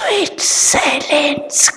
sweet silence.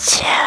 Здравствуйте!